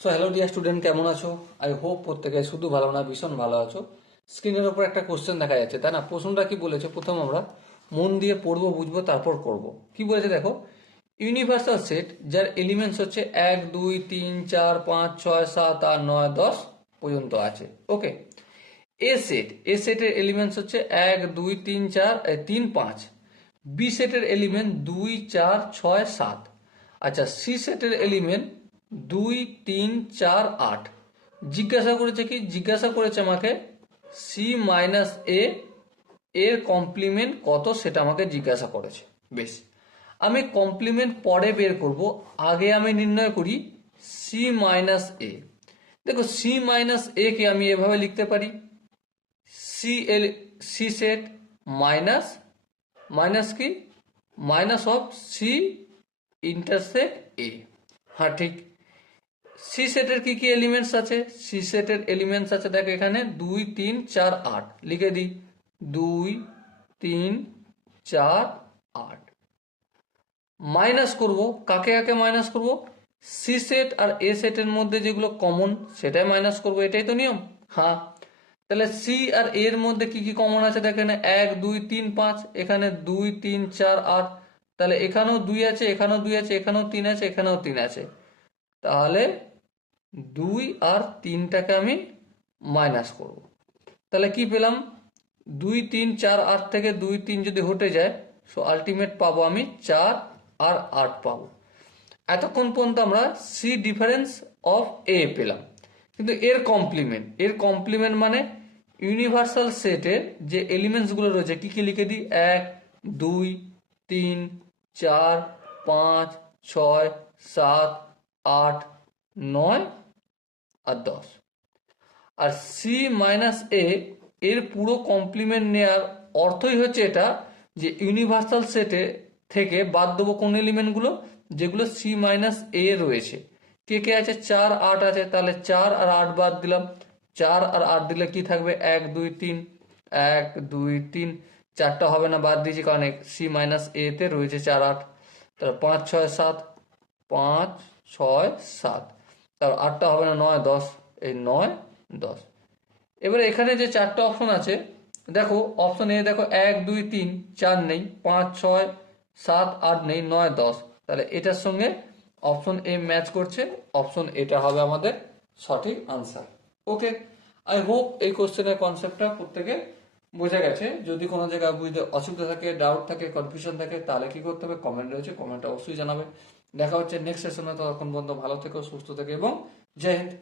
So hello dear student, কেমন আছো? I hope প্রত্যেকে শুধু ভালো না ভীষণ ভালো আছো। স্ক্রিনের ওপর একটা কোশ্চেন দেখা যাচ্ছে, তাই না? প্রশ্নটা কি বলেছে প্রথম আমরা মন দিয়ে পড়বো, বুঝবো, তারপর করব। কি বলেছে দেখো, ইউনিভার্সাল সেট যার এলিমেন্টস হচ্ছে 1 2 3 4 5 6 7 8 9 10 পর্যন্ত আছে। ওকে। এ সেটের এলিমেন্টস হচ্ছে 1 2 3 4 3 5। বি সেটের এলিমেন্ট 2 4 6 7। আচ্ছা, সি সেটের এলিমেন্ট 2 3 4 8। জিজ্ঞাসা করেছে কি? জিজ্ঞাসা করেছে আমাকে সি মাইনাস এ এর কমপ্লিমেন্ট কত, সেটা আমাকে জিজ্ঞাসা করেছে। বেশ, আমি কমপ্লিমেন্ট পরে বের করব, আগে আমি নির্ণয় করি সি মাইনাস এ। দেখো, সি মাইনাস এ কে আমি এভাবে লিখতে পারি, সি সেট মাইনাস মাইনাস কি মাইনাস অফ সি ইন্টারসেক্ট এ। হ্যাঁ, ঠিক। সি সেটের কি কি এলিমেন্টস আছে? সি সেটের এলিমেন্টস আছে, দেখো এখানে 2 3 4 8। লিখে দিই 2 3 4 8। মাইনাস করব, কাকে কাকে মাইনাস করব? সি সেট আর এ সেটের মধ্যে যেগুলো কমন সেটাই মাইনাস করব, এটাই তো নিয়ম। হ্যাঁ, তাহলে সি আর এর মধ্যে কি কি কমন আছে দেখেন, 1 2 3 5, এখানে 2 3 4 8। তাহলে এখানেও 2 আছে, এখানেও 2 আছে, এখানেও 3 আছে, এখানেও 3 আছে। তাহলে 2 আর 3টাকে আমি মাইনাস করব। তাহলে কি পেলাম? 2 3 4 8 থেকে 2 3 যদি হটে যায়, সো আলটিমেট পাবো আমি 4 আর 8 পাবো। এতক্ষণ পর্যন্ত আমরা সি ডিফারেন্স অফ এ পেলাম, কিন্তু এর কমপ্লিমেন্ট মানে ইউনিভার্সাল সেটের যে এলিমেন্টসগুলো রয়েছে কি কি লিখে দিই, 1 2 3 4 5 6 7 8 9 আর 10। আর সি মাইনাস এ এর পুরো কমপ্লিমেন্ট নেওয়ার অর্থই হচ্ছে এটা, যে ইউনিভার্সাল সেটে থেকে বাদ দেবো কোন এলিমেন্টগুলো, যেগুলো সি মাইনাস এ রয়েছে। কে কে আছে? 4 8 আছে, তাহলে 4 আর 8 বাদ দিলাম। 4 আর 8 দিলে কি থাকবে? 1 2 3, 1 2 3। 4টা হবে না, বাদ দিয়েছি, কারণ সি মাইনাস এ তে রয়েছে 4 8। তাহলে 5 6 7, 5 6 7। তার 8টা হবে না, 9 10। এই 9 10। এবারে এখানে যে 4টা অপশন আছে, দেখো অপশন এ দেখো 1 2 3 4 নেই, 5 6 7 8 নেই, 9 10। তাহলে এটার সঙ্গে অপশন এ ম্যাচ করছে, অপশন এটা হবে আমাদের সঠিক আনসার। ওকে, আই হোপ এই কোশ্চেনের কনসেপ্টটা প্রত্যেকে বোঝা গেছে। যদি কোনো জায়গায় বুঝতে অসুবিধা থাকে, ডাউট থাকে, কনফিউশন থাকে, তাহলে কি করতে হবে? কমেন্ট রয়েছে, কমেন্টে অবশ্যই জানাবে। দেখা হচ্ছে নেক্সট সেশনে। ততক্ষণ পর্যন্ত ভালো থেকো, সুস্থ থেকো এবং জয় হিন্দ।